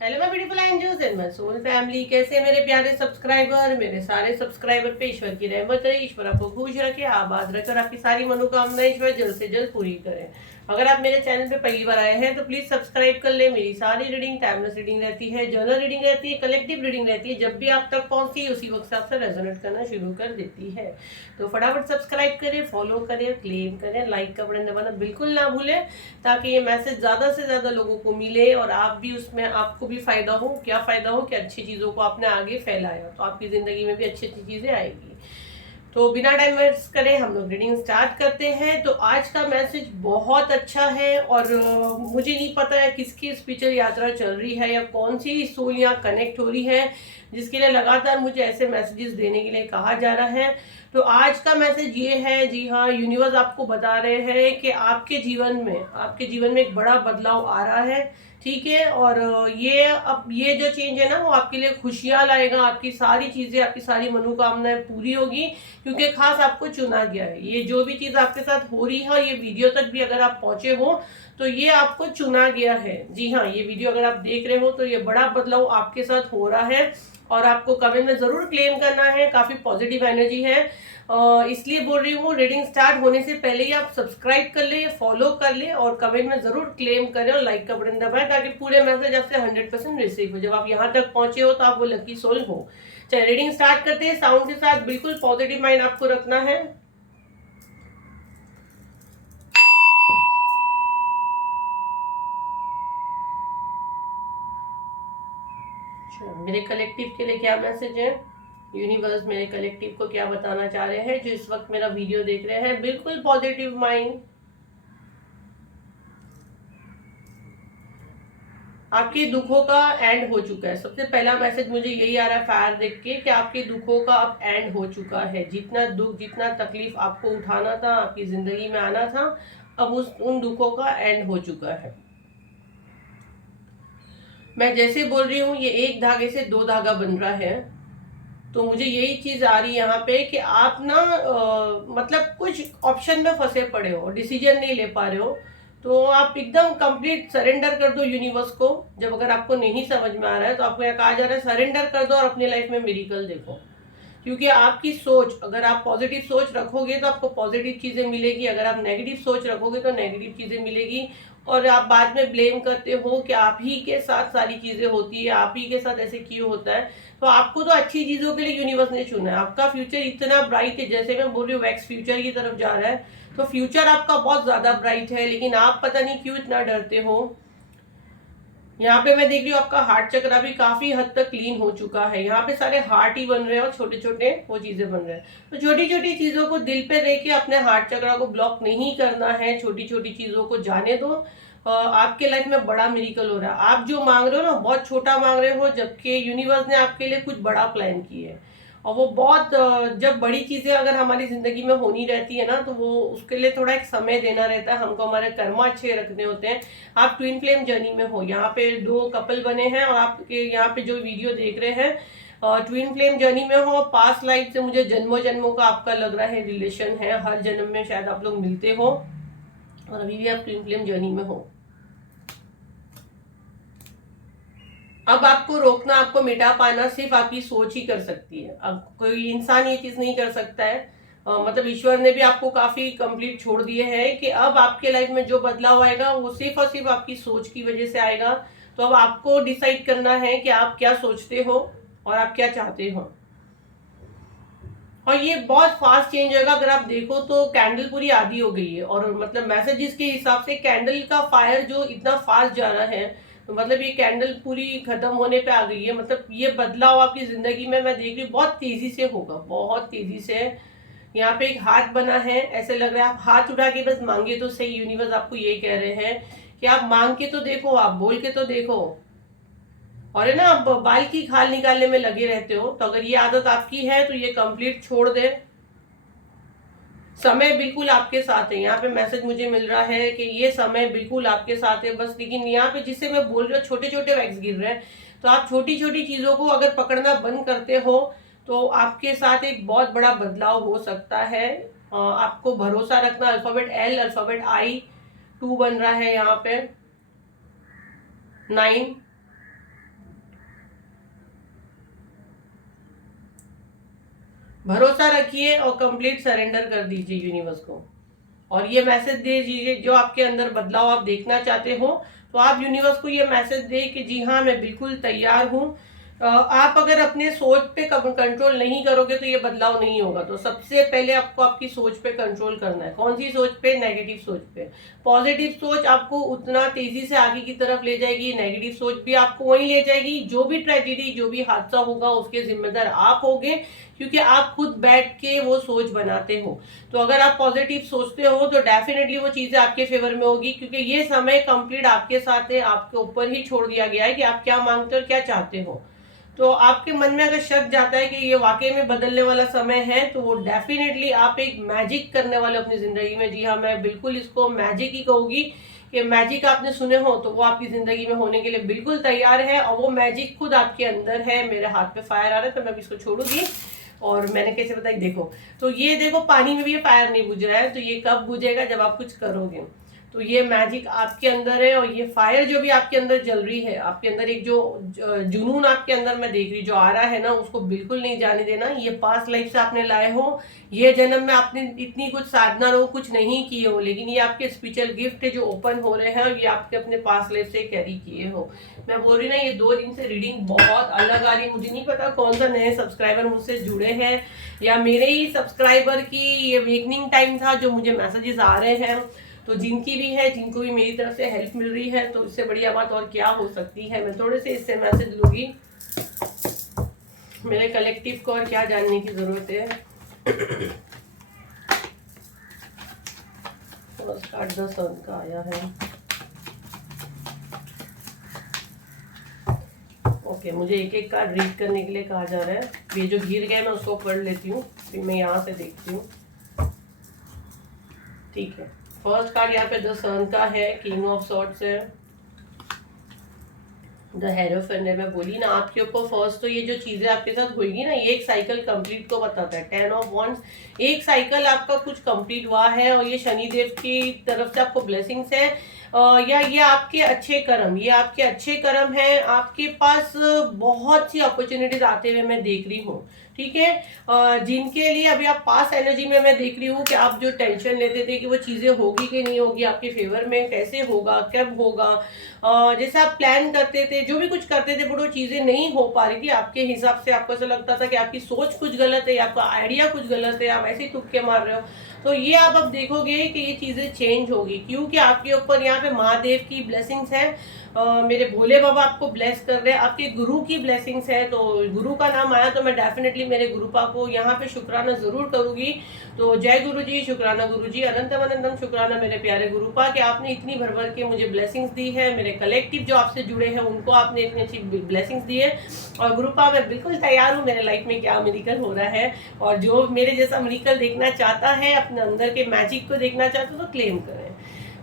Hello my beautiful angels and my soul family, कैसे मेरे प्यारे सब्सक्राइबर। मेरे सारे सब्सक्राइबर पे ईश्वर की रहमत है। ईश्वर आपको खुश रखे, आबाद रखे और आपकी सारी मनोकामनाएं ईश्वर जल्द से जल्द पूरी करे। अगर आप मेरे चैनल पे पहली बार आए हैं तो प्लीज सब्सक्राइब कर ले। मेरी सारी रीडिंग टाइमलेस रीडिंग रहती है, जर्नल रीडिंग रहती है, कलेक्टिव रीडिंग रहती है। जब भी आप तक पहुंचती है उसी वक्त से आपसे रेजोनेट करना शुरू कर देती है। तो फटाफट सब्सक्राइब करें, फॉलो करें, क्लेम करें, लाइक का बटन दबाना बिल्कुल ना भूलें, ताकि ये मैसेज ज्यादा से ज्यादा लोगों को मिले और आप भी उसमें, आपको भी फायदा हो। क्या फायदा हो कि अच्छी चीजों को आपने आगे फैलाया तो आपकी जिंदगी में भी अच्छी अच्छी चीजें आएगी। तो बिना टाइम वेस्ट करे हम लोग रीडिंग स्टार्ट करते हैं। तो आज का मैसेज बहुत अच्छा है और मुझे नहीं पता है किसकी स्पिरिचुअल यात्रा चल रही है या कौन सी सोल यहाँ कनेक्ट हो रही है, जिसके लिए लगातार मुझे ऐसे मैसेजेस देने के लिए कहा जा रहा है। तो आज का मैसेज ये है, जी हाँ, यूनिवर्स आपको बता रहे हैं कि आपके जीवन में एक बड़ा बदलाव आ रहा है। ठीक है, और ये जो चेंज है ना, वो आपके लिए खुशियां लाएगा। आपकी सारी चीजें, आपकी सारी मनोकामनाएं पूरी होगी, क्योंकि खास आपको चुना गया है। ये जो भी चीज आपके साथ हो रही है, ये वीडियो तक भी अगर आप पहुंचे हो तो ये आपको चुना गया है। जी हाँ, ये वीडियो अगर आप देख रहे हो तो ये बड़ा बदलाव आपके साथ हो रहा है और आपको कमेंट में जरूर क्लेम करना है। काफी पॉजिटिव एनर्जी है, इसलिए बोल रही हूँ रीडिंग स्टार्ट होने से पहले ही आप सब्सक्राइब कर ले, फॉलो कर ले और कमेंट में जरूर क्लेम करें और लाइक का बटन दबाएं, ताकि पूरे मैसेज आपसे 100% रिसीव हो। जब आप यहाँ तक पहुंचे हो तो आप वो लकी सोल हो। चलिए रीडिंग स्टार्ट करते हैं। साउंड के साथ बिल्कुल पॉजिटिव माइंड आपको रखना है। मेरे कलेक्टिव के लिए क्या मैसेज है, यूनिवर्स मेरे कलेक्टिव को क्या बताना चाह रहे हैं जो इस वक्त मेरा वीडियो देख रहे हैं। बिल्कुल पॉजिटिव माइंड। आपके दुखों का एंड हो चुका है। सबसे पहला मैसेज मुझे यही आ रहा है फायर देख के, कि आपके दुखों का अब एंड हो चुका है। जितना दुख, जितना तकलीफ आपको उठाना था, आपकी जिंदगी में आना था, अब उन दुखों का एंड हो चुका है। मैं जैसे बोल रही हूँ, ये एक धागे से दो धागा बन रहा है। तो मुझे यही चीज आ रही है यहाँ पे कि आप ना मतलब कुछ ऑप्शन में फंसे पड़े हो, डिसीजन नहीं ले पा रहे हो। तो आप एकदम कंप्लीट सरेंडर कर दो यूनिवर्स को। जब अगर आपको नहीं समझ में आ रहा है तो आपको यहाँ कहा जा रहा है सरेंडर कर दो और अपनी लाइफ में मिरेकल देखो। क्योंकि आपकी सोच, अगर आप पॉजिटिव सोच रखोगे तो आपको पॉजिटिव चीजें मिलेगी, अगर आप नेगेटिव सोच रखोगे तो नेगेटिव चीजें मिलेगी। और आप बाद में ब्लेम करते हो कि आप ही के साथ सारी चीजें होती है, आप ही के साथ ऐसे क्यों होता है। तो आपको तो अच्छी चीजों के लिए यूनिवर्स ने चुना है। आपका फ्यूचर इतना ब्राइट है, जैसे मैं बोल रही हूँ वैक्स फ्यूचर की तरफ जा रहा है। तो फ्यूचर आपका बहुत ज्यादा ब्राइट है, लेकिन आप पता नहीं क्यों इतना डरते हो। यहाँ पे मैं देख रही हूँ आपका हार्ट चक्रा भी काफी हद तक क्लीन हो चुका है। यहाँ पे सारे हार्ट ही बन रहे हैं और छोटे छोटे वो चीजें बन रहे हैं। तो छोटी छोटी चीजों को दिल पे रह के अपने हार्ट चक्रा को ब्लॉक नहीं करना है। छोटी छोटी चीजों को जाने दो। आपके लाइफ में बड़ा मिरेकल हो रहा है। आप जो मांग रहे हो ना, बहुत छोटा मांग रहे हो, जबकि यूनिवर्स ने आपके लिए कुछ बड़ा प्लान किया है। और वो बहुत जब बड़ी चीजें अगर हमारी जिंदगी में होनी रहती है ना, तो वो उसके लिए थोड़ा एक समय देना रहता है हमको, हमारे कर्म अच्छे रखने होते हैं। आप ट्विन फ्लेम जर्नी में हो। यहाँ पे दो कपल बने हैं और आपके यहाँ पे जो वीडियो देख रहे हैं ट्विन फ्लेम जर्नी में हो। पास्ट लाइफ से मुझे जन्मों जन्मों का आपका लग रहा है रिलेशन है, हर जन्म में शायद आप लोग मिलते हो और अभी भी आप ट्विन फ्लेम जर्नी में हो। अब आपको रोकना, आपको मिटा पाना सिर्फ आपकी सोच ही कर सकती है। अब कोई इंसान ये चीज नहीं कर सकता है। मतलब ईश्वर ने भी आपको काफी कंप्लीट छोड़ दिए हैं कि अब आपके लाइफ में जो बदलाव आएगा वो सिर्फ और सिर्फ आपकी सोच की वजह से आएगा। तो अब आपको डिसाइड करना है कि आप क्या सोचते हो और आप क्या चाहते हो। और ये बहुत फास्ट चेंज होगा। अगर आप देखो तो कैंडल पूरी आधी हो गई है और मतलब मैसेजेस के हिसाब से कैंडल का फायर जो इतना फास्ट जा रहा है, तो मतलब ये कैंडल पूरी खत्म होने पे आ गई है। मतलब ये बदलाव आपकी जिंदगी में मैं देख रही हूँ बहुत तेजी से होगा, बहुत तेजी से। यहाँ पे एक हाथ बना है, ऐसे लग रहा है आप हाथ उठा के बस मांगे तो सही। यूनिवर्स आपको ये कह रहे हैं कि आप मांग के तो देखो, आप बोल के तो देखो। और है ना, आप बाल की खाल निकालने में लगे रहते हो, तो अगर ये आदत आपकी है तो ये कंप्लीट छोड़ दे। समय बिल्कुल आपके साथ है। यहाँ पे मैसेज मुझे मिल रहा है कि ये समय बिल्कुल आपके साथ है बस। लेकिन यहाँ पे जिससे मैं बोल रही हूँ छोटे छोटे वैक्स गिर रहे हैं, तो आप छोटी छोटी चीजों को अगर पकड़ना बंद करते हो तो आपके साथ एक बहुत बड़ा बदलाव हो सकता है। आपको भरोसा रखना। अल्फाबेट एल, अल्फाबेट आई, 2 बन रहा है यहाँ पे, 9, भरोसा रखिए और कंप्लीट सरेंडर कर दीजिए यूनिवर्स को। और ये मैसेज दे दीजिए, जो आपके अंदर बदलाव आप देखना चाहते हो तो आप यूनिवर्स को ये मैसेज दे कि जी हाँ मैं बिल्कुल तैयार हूँ। आप अगर अपने सोच पे कंट्रोल नहीं करोगे तो ये बदलाव नहीं होगा। तो सबसे पहले आपको आपकी सोच पे कंट्रोल करना है। कौन सी सोच पे? नेगेटिव सोच पे। पॉजिटिव सोच आपको उतना तेजी से आगे की तरफ ले जाएगी, नेगेटिव सोच भी आपको वहीं ले जाएगी। जो भी ट्रेजेडी, जो भी हादसा होगा उसके जिम्मेदार आप होगे, क्योंकि आप खुद बैठ के वो सोच बनाते हो। तो अगर आप पॉजिटिव सोचते हो तो डेफिनेटली वो चीजें आपके फेवर में होगी, क्योंकि ये समय कंप्लीट आपके साथ है, आपके ऊपर ही छोड़ दिया गया है कि आप क्या मांगते हो और क्या चाहते हो। तो आपके मन में अगर शक जाता है कि ये वाकई में बदलने वाला समय है, तो वो डेफिनेटली आप एक मैजिक करने वाले अपनी जिंदगी में। जी हाँ, मैं बिल्कुल इसको मैजिक ही कहूंगी कि मैजिक आपने सुने हो तो वो आपकी जिंदगी में होने के लिए बिल्कुल तैयार है, और वो मैजिक खुद आपके अंदर है। मेरे हाथ पे फायर आ रहा है तो मैं अभी इसको छोड़ूंगी। और मैंने कैसे बताया, देखो तो ये देखो पानी में भी ये फायर नहीं बुझ रहा है, तो ये कब बुझेगा? जब आप कुछ करोगे। तो ये मैजिक आपके अंदर है, और ये फायर जो भी आपके अंदर जल रही है, आपके अंदर एक जो जुनून आपके अंदर मैं देख रही जो आ रहा है ना, उसको बिल्कुल नहीं जाने देना। ये पास्ट लाइफ से आपने लाए हो, ये जन्म में आपने इतनी कुछ साधना रो कुछ नहीं किए हो, लेकिन ये आपके स्पिरिचुअल गिफ्ट है जो ओपन हो रहे हैं, और ये आपके अपने पास्ट लाइफ से कैरी किए हो। मैं बोल रही ना, ये 2 दिन से रीडिंग बहुत अलग आ रही है। मुझे नहीं पता कौन सा नए सब्सक्राइबर मुझसे जुड़े हैं, या मेरे ही सब्सक्राइबर की ये वेकनिंग टाइम था जो मुझे मैसेजेस आ रहे हैं। तो जिनकी भी है, जिनको भी मेरी तरफ से हेल्प मिल रही है, तो इससे बढ़िया बात और क्या हो सकती है। मैं थोड़े से इससे मैसेज लूंगी, मेरे कलेक्टिव को और क्या जानने की जरूरत है। फर्स्ट कार्ड द सन का आया है। ओके, मुझे एक एक कार्ड रीड करने के लिए कहा जा रहा है। ये जो गिर गया मैं उसको पढ़ लेती हूँ, फिर मैं यहाँ से देखती हूँ। ठीक है, फर्स्ट कार्ड यहाँ पे द सन का है, किंग ऑफ सॉर्ड्स है, द हेरोफेंट है। मैं बोली ना आपके ऊपर फर्स्ट, तो ये जो चीजें आपके साथ होगी ना, ये एक साइकिल कंप्लीट को बताता है। 10 ऑफ वॉन्ड्स, एक साइकिल आपका कुछ कंप्लीट हुआ है, और ये शनिदेव की तरफ से आपको ब्लेसिंग्स है, या ये आपके अच्छे कर्म, ये आपके अच्छे कर्म हैं। आपके पास बहुत सी अपॉर्चुनिटीज आते हुए मैं देख रही हूँ, ठीक है। जिनके लिए अभी आप पास एनर्जी में मैं देख रही हूँ कि आप जो टेंशन लेते थे कि वो चीजें होगी कि नहीं होगी, आपके फेवर में कैसे होगा, कब होगा, जैसे आप प्लान करते थे, जो भी कुछ करते थे, बट वो चीजें नहीं हो पा रही थी आपके हिसाब से। आपको ऐसा लगता था कि आपकी सोच कुछ गलत है, आपका आइडिया कुछ गलत है, आप ऐसे ही तुक्के मार रहे हो। तो ये आप अब देखोगे कि ये चीजें चेंज होगी, क्योंकि आपके ऊपर यहाँ पे महादेव की ब्लेसिंग्स है। मेरे भोले बाबा आपको ब्लेस कर रहे हैं, आपके गुरु की ब्लेसिंग्स है। तो गुरु का नाम आया तो मैं डेफिनेटली मेरे गुरुपा को यहाँ पे शुक्राना जरूर करूंगी। तो जय गुरु जी, शुक्राना गुरु जी, अनंतम अनंतम शुक्राना मेरे प्यारे गुरुपा कि आपने इतनी भर भर के मुझे ब्लेसिंग्स दी है। मेरे कलेक्टिव जो आपसे जुड़े हैं उनको आपने इतनी अच्छी ब्लेसिंग्स दी है। और गुरुपा मैं बिल्कुल तैयार हूँ, मेरे लाइफ में क्या मिरेकल हो रहा है, और जो मेरे जैसा मिरेकल देखना चाहता है, अपने अंदर के मैजिक को देखना चाहता है, तो क्लेम करें।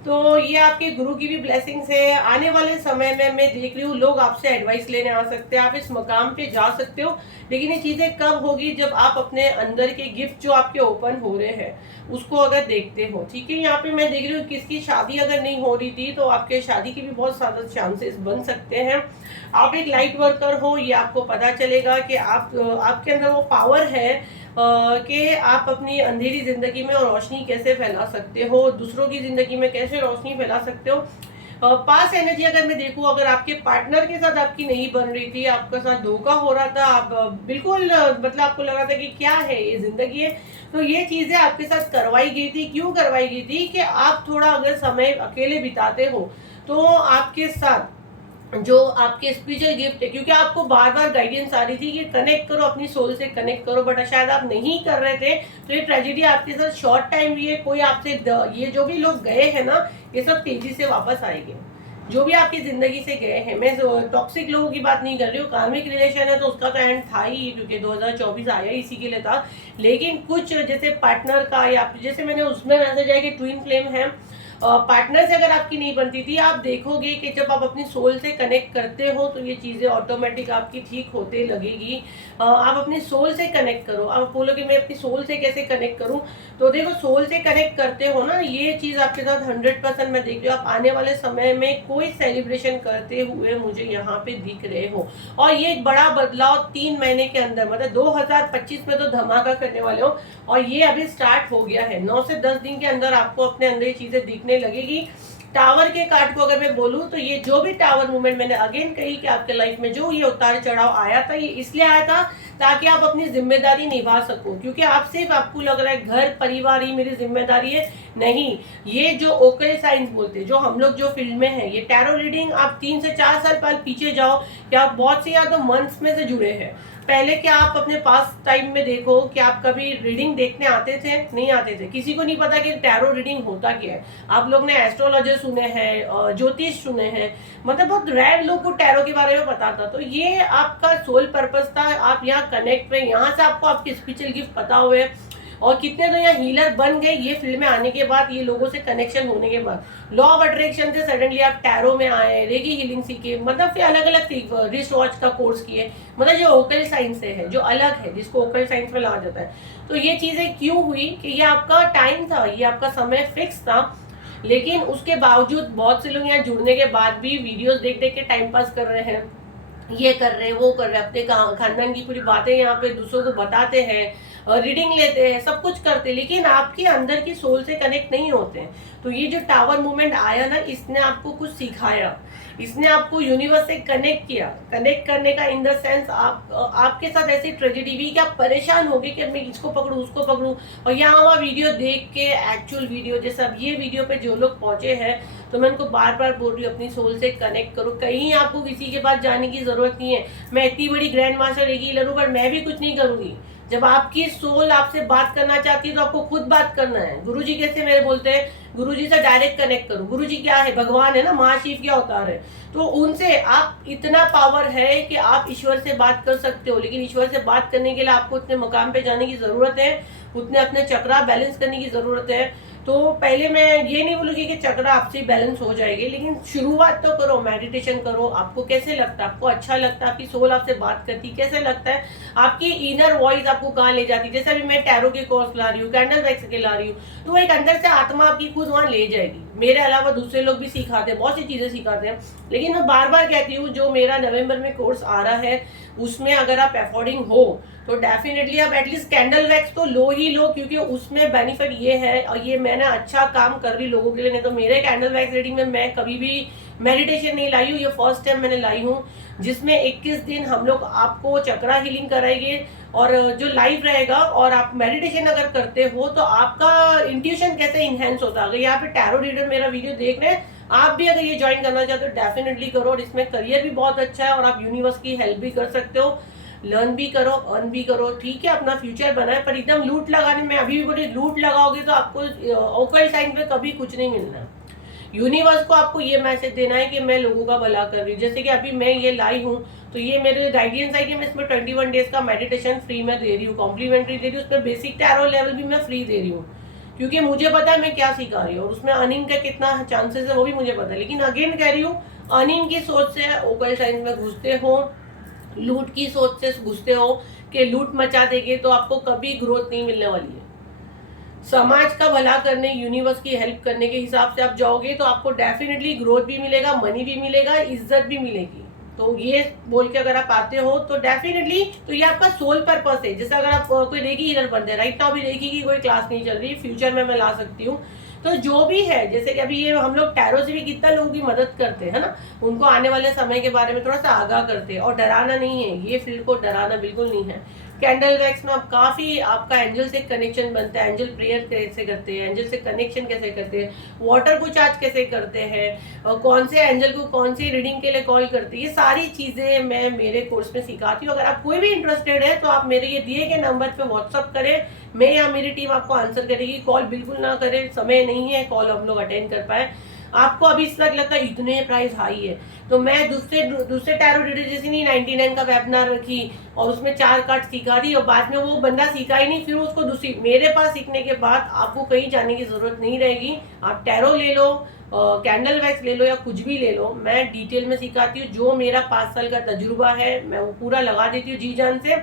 तो ये आपके गुरु की भी ब्लेसिंग्स है। आने वाले समय में मैं देख रही हूँ लोग आपसे एडवाइस लेने आ सकते हैं, आप इस मकाम पे जा सकते हो, लेकिन ये चीजें कब होगी? जब आप अपने अंदर के गिफ्ट जो आपके ओपन हो रहे हैं उसको अगर देखते हो, ठीक है। यहाँ पे मैं देख रही हूँ किसकी शादी अगर नहीं हो रही थी तो आपके शादी के भी बहुत ज्यादा चांसेस बन सकते हैं। आप एक लाइट वर्कर हो, ये आपको पता चलेगा कि आपके अंदर वो पावर है कि आप अपनी अंधेरी जिंदगी में रोशनी कैसे फैला सकते हो, दूसरों की जिंदगी में कैसे रोशनी फैला सकते हो। पास एनर्जी अगर मैं देखूं, अगर आपके पार्टनर के साथ आपकी नहीं बन रही थी, आपके साथ धोखा हो रहा था, आप बिल्कुल मतलब आपको लग रहा था कि क्या है ये जिंदगी है, तो ये चीजें आपके साथ करवाई गई थी। क्यों करवाई गई थी? कि आप थोड़ा अगर समय अकेले बिताते हो तो आपके साथ जो आपके स्पिरिचुअल गिफ्ट है, क्योंकि आपको बार बार गाइडेंस आ रही थी कि कनेक्ट करो, अपनी सोल से कनेक्ट करो, बट शायद आप नहीं कर रहे थे। तो ये ट्रेजेडी आपके साथ शॉर्ट टाइम हुई है। कोई आपसे ये जो भी लोग गए हैं ना, ये सब तेजी से वापस आएंगे, जो भी आपकी जिंदगी से गए हैं। मैं टॉक्सिक लोगों की बात नहीं कर रही हूँ, कार्मिक रिलेशन है तो उसका तो एंड था ही, क्योंकि 2024 आया इसी के लिए था। लेकिन कुछ जैसे पार्टनर का, या जैसे मैंने उसमें मैसेज आया कि ट्विन फ्लेम है, पार्टनर से अगर आपकी नहीं बनती थी, आप देखोगे कि जब आप अपनी सोल से कनेक्ट करते हो तो ये चीज़ें ऑटोमेटिक आपकी ठीक होते लगेगी। आप अपनी सोल से कनेक्ट करो। आप बोलोगे मैं अपनी सोल से कैसे कनेक्ट करूं, तो देखो सोल से कनेक्ट करते हो ना, ये चीज़ आपके साथ 100% मैं देख रही हूँ। आप आने वाले समय में कोई सेलिब्रेशन करते हुए मुझे यहाँ पे दिख रहे हो, और ये एक बड़ा बदलाव 3 महीने के अंदर, मतलब 2025 में तो धमाका करने वाले हो, और ये अभी स्टार्ट हो गया है। 9 से 10 दिन के अंदर आपको अपने अंदर ये चीज़ें दिखने लगेगी। टावर के कार्ड को अगर मैं बोलूं तो ये जो भी टावर मूवमेंट मैंने अगेन कही कि आपके लाइफ में जो ये उतार चढ़ाव आया था, ये इसलिए आया था ताकि आप अपनी जिम्मेदारी निभा सको। क्योंकि आप सिर्फ आपको लग रहा है घर परिवार ही मेरी जिम्मेदारी है, नहीं। ये जो ओकल साइंस बोलते हैं, जो हम लोग जो फील्ड में है, ये टैरो रीडिंग आप 3 से 4 साल पहले पीछे जाओ कि आप बहुत से या तो मंथ्स में से जुड़े हैं। पहले क्या आप अपने पास टाइम में देखो कि आप कभी रीडिंग देखने आते थे? नहीं आते थे। किसी को नहीं पता कि टैरो रीडिंग होता क्या है। आप लोग ने एस्ट्रोलॉजर सुने हैं, ज्योतिष सुने हैं, मतलब बहुत रेयर लोग को टैरो के बारे में पता था। तो ये आपका सोल पर्पस था, आप यहाँ कनेक्ट हुए, यहाँ से आपको आपके स्पिरिचुअल गिफ्ट पता हुए, और कितने तो यहाँ हीलर बन गए ये फील्ड में आने के बाद, ये लोगों से कनेक्शन होने के बाद। लॉ ऑफ अट्रैक्शन से सडनली आप टैरो में आए, रेगी हीलिंग सीखे, मतलब फिर अलग अलग रिस्ट वॉच का कोर्स किए, मतलब जो ओकल साइंस से है, जो अलग है, जिसको ओकल साइंस में लाया जाता है। तो ये चीजें क्यों हुई कि ये आपका टाइम था, ये आपका समय फिक्स था, लेकिन उसके बावजूद बहुत से लोग यहाँ जुड़ने के बाद भी वीडियोस देख देख के टाइम पास कर रहे हैं, ये कर रहे हैं, वो कर रहे हैं, अपने खानदान की पूरी बातें यहाँ पे दूसरों को बताते हैं, रीडिंग लेते हैं, सब कुछ करते हैं, लेकिन आपके अंदर की सोल से कनेक्ट नहीं होते हैं। तो ये जो टावर मूवमेंट आया ना, इसने आपको कुछ सिखाया, इसने आपको यूनिवर्स से कनेक्ट किया। कनेक्ट करने का इन द सेंस आपके साथ ऐसी ट्रेजेडी हुई कि आप परेशान हो गए कि मैं इसको पकड़ूं उसको पकड़ूं, और यहाँ वहाँ वीडियो देख के एक्चुअल वीडियो जैसे अब ये वीडियो पे जो लोग पहुंचे हैं, तो मैं उनको बार बार बोल रही हूँ अपनी सोल से कनेक्ट करो। कहीं आपको किसी के पास जाने की जरूरत नहीं है। मैं इतनी बड़ी ग्रैंड मास्टर रेगी हीलर हूं, पर मैं भी कुछ नहीं करूंगी। जब आपकी सोल आपसे बात करना चाहती है तो आपको खुद बात करना है। गुरुजी कैसे मेरे बोलते हैं, गुरुजी से डायरेक्ट कनेक्ट करो। गुरुजी क्या है? भगवान है ना, महाशिव क्या अवतार है। तो उनसे आप इतना पावर है कि आप ईश्वर से बात कर सकते हो, लेकिन ईश्वर से बात करने के लिए आपको उतने मकाम पे जाने की जरूरत है, उतने अपने चक्रा बैलेंस करने की जरूरत है। तो पहले मैं ये नहीं बोलूँगी कि चक्र आपसे बैलेंस हो जाएगी, लेकिन शुरुआत तो करो, मेडिटेशन करो। आपको कैसे लगता है, आपको अच्छा लगता है, आपकी सोल आपसे बात करती, कैसे लगता है, आपकी इनर वॉइस आपको कहाँ ले जाती है। जैसे अभी मैं टैरो के कोर्स ला रही हूँ, कैंडल वैक्स के ला रही हूँ, तो एक अंदर से आत्मा आपकी खुद वहाँ ले जाएगी। मेरे अलावा दूसरे लोग भी सिखाते हैं, बहुत सी चीजें सिखाते हैं, लेकिन मैं बार बार कहती हूँ जो मेरा नवंबर में कोर्स आ रहा है उसमें अगर आप अफोर्डिंग हो तो डेफिनेटली आप एटलीस्ट कैंडल वैक्स तो लो ही लो, क्योंकि उसमें बेनिफिट ये है, और ये मैंने अच्छा काम कर रही लोगों के लिए। नहीं तो मेरे कैंडल वैक्स रीडिंग में मैं कभी भी मेडिटेशन नहीं लाई हूँ, ये फर्स्ट टाइम मैंने लाई हूँ, जिसमें 21 दिन हम लोग आपको चक्रा हीलिंग कराएंगे और जो लाइव रहेगा। और आप मेडिटेशन अगर करते हो तो आपका इंट्यूशन कैसे इनहेंस होता है। अगर यहाँ पे टैरो रीडर मेरा वीडियो देख रहे हैं, आप भी अगर ये ज्वाइन करना चाहते हो डेफिनेटली करो, और इसमें करियर भी बहुत अच्छा है, और आप यूनिवर्स की हेल्प भी कर सकते हो, लर्न भी करो, अर्न भी करो, ठीक है, अपना फ्यूचर बनाए। पर एकदम लूट लगाने में, अभी भी बोले लूट लगाओगे तो आपको ओकल साइन पे कभी कुछ नहीं मिलना। यूनिवर्स को आपको ये मैसेज देना है कि मैं लोगों का भला कर रही हूँ। जैसे कि अभी मैं ये लाई हूँ, तो ये मेरे गाइडेंस है कि मैं इसमें 21 डेज का मेडिटेशन फ्री में दे रही हूँ, कॉम्प्लीमेंट्री दे रही हूँ, उसमें बेसिक टैरो लेवल भी मैं फ्री दे रही हूँ, क्योंकि मुझे पता है मैं क्या सिखा रही हूँ, और उसमें अर्निंग का कितना चांसेस है वो भी मुझे पता है। लेकिन अगेन कह रही हूँ, अर्निंग की सोच से ओकल साइंस में घुसते हो, लूट की सोच से घुसते हो कि लूट मचा देंगे, तो आपको कभी ग्रोथ नहीं मिलने वाली है। समाज का भला करने, यूनिवर्स की हेल्प करने के हिसाब से आप जाओगे तो आपको डेफिनेटली ग्रोथ भी मिलेगा, मनी भी मिलेगा, इज्जत भी मिलेगी। तो ये बोल के अगर आप आते हो तो डेफिनेटली, तो ये आपका सोल पर्पस है। जैसे अगर आप कोई रेगी हीलर बनते हैं, राइट नाउ भी रेगी की कोई क्लास नहीं चल रही, फ्यूचर में मैं ला सकती हूँ। तो जो भी है, जैसे कि अभी ये हम लोग टैरो से भी कितना लोगों की मदद करते हैं ना, उनको आने वाले समय के बारे में थोड़ा सा आगाह करते हैं, और डराना नहीं है, ये फील्ड को डराना बिल्कुल नहीं है। कैंडल वैक्स में आप काफी आपका एंजल से कनेक्शन बनता है, एंजल प्रेयर कैसे करते हैं, एंजल से कनेक्शन कैसे करते हैं, वाटर को चार्ज कैसे करते हैं, और कौन से एंजल को कौन सी रीडिंग के लिए कॉल करते हैं, ये सारी चीजें मैं मेरे कोर्स में सिखाती हूँ। अगर आप कोई भी इंटरेस्टेड है तो आप मेरे ये दिए गए नंबर पे व्हाट्सअप करें, मैं या मेरी टीम आपको आंसर करेगी। कॉल बिल्कुल ना करें, समय नहीं है कॉल हम लोग अटेंड कर पाए। आपको अभी इस वक्त लगता है इतने प्राइस हाई है, तो मैं दूसरे टैरो रीडर जैसे नहीं 99 का वेबिनार रखी और उसमें 4 कार्ड सिखा दी और बाद में वो बंदा सीखा ही नहीं, फिर उसको दूसरी मेरे पास सीखने के बाद आपको कहीं जाने की जरूरत नहीं रहेगी। आप टैरो ले लो, कैंडल वैक्स ले लो या कुछ भी ले लो, मैं डिटेल में सिखाती हूँ। जो मेरा 5 साल का तजुर्बा है मैं वो पूरा लगा देती हूँ जी जान से,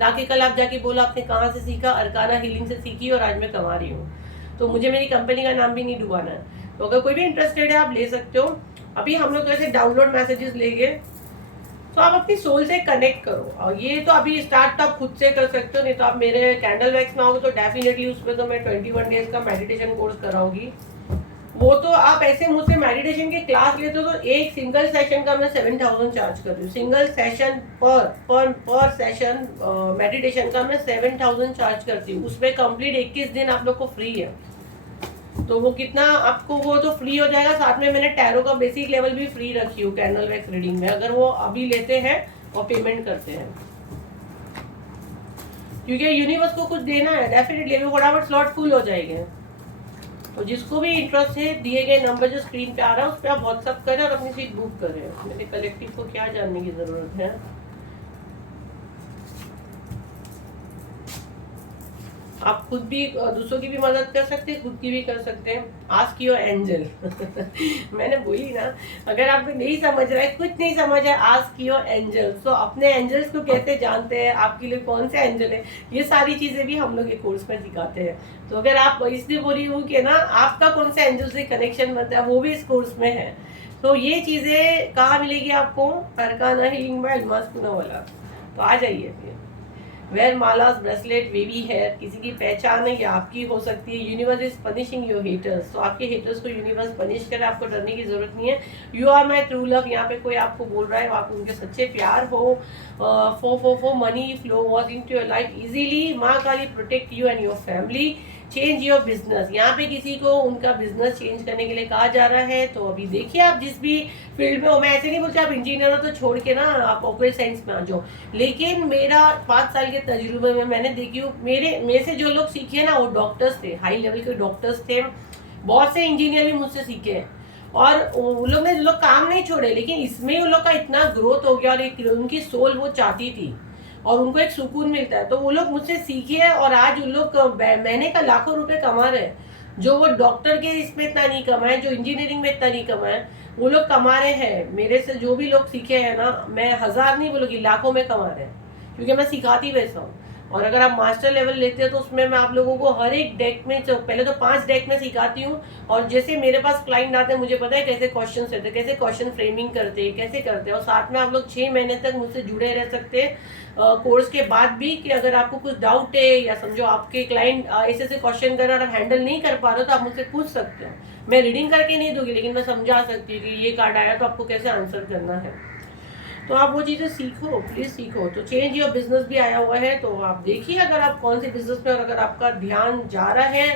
ताकि कल आप जाके बोला आपने कहाँ से सीखा, अरकाना हीलिंग से सीखी और आज मैं कमा रही हूँ। तो मुझे मेरी कंपनी का नाम भी नहीं डुबाना है। तो अगर कोई भी इंटरेस्टेड है आप ले सकते हो। अभी हम लोग तो ऐसे डाउनलोड मैसेजेस लेंगे, तो आप अपनी सोल से कनेक्ट करो। और ये तो अभी स्टार्ट तो आप खुद से कर सकते हो, नहीं तो आप मेरे कैंडल वैक्स में आओगे तो डेफिनेटली उसमें तो मैं 21 डेज का मेडिटेशन कोर्स कराऊंगी। वो तो आप ऐसे मुझसे मेडिटेशन की क्लास लेते हो तो एक सिंगल सेशन का मैं 7000 चार्ज कर रही हूँ। सिंगल सेशन पर सेशन मेडिटेशन का मैं 7000 चार्ज करती हूँ। उसमें कंप्लीट 21 दिन आप लोग को फ्री है। तो वो कितना आपको वो तो फ्री हो जाएगा। साथ में मैंने टैरो का बेसिक लेवल भी फ्री रखी हूँ कैंडल वैक्स रीडिंग में, अगर वो अभी लेते हैं और पेमेंट करते हैं, क्योंकि यूनिवर्स को कुछ देना है डेफिनेटली। अभी फटाफट स्लॉट फुल हो जाएंगे। तो जिसको भी इंटरेस्ट है दिए गए नंबर जो स्क्रीन पे आ रहा है उस पर आप व्हाट्सअप करें और अपनी सीट बुक करें। मेरे कलेक्टिव को क्या जानने की जरूरत है। आप खुद भी दूसरों की भी मदद कर सकते हैं, खुद की भी कर सकते हैं। आस्क योर एंजल मैंने बोली ना, अगर आपको नहीं समझ रहा है, कुछ नहीं समझ है, आस्क योर एंजल। तो अपने एंजल्स को कैसे जानते हैं, आपके लिए कौन से एंजल है, ये सारी चीजें भी हम लोग ये कोर्स में सिखाते हैं। तो अगर आप इसलिए बोली हूँ कि ना आपका कौन सा एंजल से कनेक्शन बनता है वो भी इस कोर्स में है। तो ये चीजें कहाँ मिलेगी आपको, Arcana healing by Almas Poonawala. तो आ जाइए फिर। Wear malas bracelet baby hair, किसी की पहचान है या आपकी हो सकती है। Universe is punishing your haters, तो आपके हेटर्स को यूनिवर्स पनिश करे, आपको डरने की जरूरत नहीं है। You are my true love, यहाँ पे कोई आपको बोल रहा है आप उनके सच्चे प्यार हो। For money flow was into your life easily. माँ Kali protect you and your family. Change your business, यहाँ पे किसी को उनका बिजनेस चेंज करने के लिए कहा जा रहा है। तो अभी देखिए आप जिस भी फील्ड में हो, मैं ऐसे नहीं बोलती आप इंजीनियर हो तो छोड़ के ना आप ऑक्युपेशन साइंस में आ जाओ, लेकिन मेरा 5 साल के तजुर्बे में मैंने देखी हूँ, मेरे से जो लोग सीखे ना वो डॉक्टर्स थे, हाई लेवल के डॉक्टर्स थे। बहुत से इंजीनियर भी मुझसे सीखे हैं और उन लोग ने लोग काम नहीं छोड़े, लेकिन इसमें उन लोग का इतना ग्रोथ हो गया और उनकी सोल वो चाहती थी और उनको एक सुकून मिलता है। तो वो लोग मुझसे सीखे हैं और आज उन लोग महीने का लाखों रुपए कमा रहे हैं। जो वो डॉक्टर के इसमें इतना नहीं कमाए, जो इंजीनियरिंग में इतना नहीं कमाए, वो लोग कमा रहे हैं। मेरे से जो भी लोग सीखे हैं ना, मैं 1000 नहीं बोलूँगी, लाखों में कमा रहे हैं, क्योंकि मैं सिखाती वैसा हूँ। और अगर आप मास्टर लेवल लेते हैं तो उसमें मैं आप लोगों को हर एक डेक में पहले तो 5 डेक में सिखाती हूँ। और जैसे मेरे पास क्लाइंट आते हैं मुझे पता है कैसे क्वेश्चन रहते हैं, कैसे क्वेश्चन फ्रेमिंग करते हैं, कैसे करते हैं। और साथ में आप लोग 6 महीने तक मुझसे जुड़े रह सकते हैं कोर्स के बाद भी, कि अगर आपको कुछ डाउट है या समझो आपके क्लाइंट ऐसे ऐसे क्वेश्चन कर रहे हैं और हैंडल नहीं कर पा रहे हो तो आप मुझसे पूछ सकते हो। मैं रीडिंग करके नहीं दूंगी, लेकिन मैं समझा सकती हूँ कि ये कार्ड आया तो आपको कैसे आंसर करना है। तो आप वो चीज़ें सीखो, प्लीज़ सीखो। तो चेंज योर बिजनेस भी आया हुआ है, तो आप देखिए अगर आप कौन से बिजनेस में, और अगर आपका ध्यान जा रहा है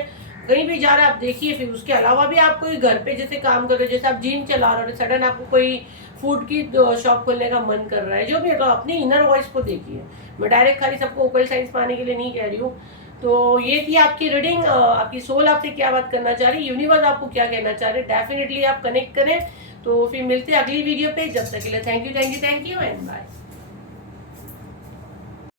कहीं भी जा रहा है आप देखिए। फिर उसके अलावा भी आप कोई घर पे जैसे काम कर रहे हो, जैसे आप जिम चला रहे हो, सडन आपको कोई फूड की शॉप खोलने का मन कर रहा है, जो भी है, तो अपनी इनर वॉइस को देखिए। मैं डायरेक्ट खाली सबको ओकल साइंस पाने के लिए नहीं कह रही हूँ। तो ये थी आपकी रीडिंग। आपकी सोल आपसे क्या बात करना चाह रही, यूनिवर्स आपको क्या कहना चाह रहे, डेफिनेटली आप कनेक्ट करें। तो फिर मिलते हैं अगली वीडियो पे। जब तक के लिए थैंक यू एंड बाय।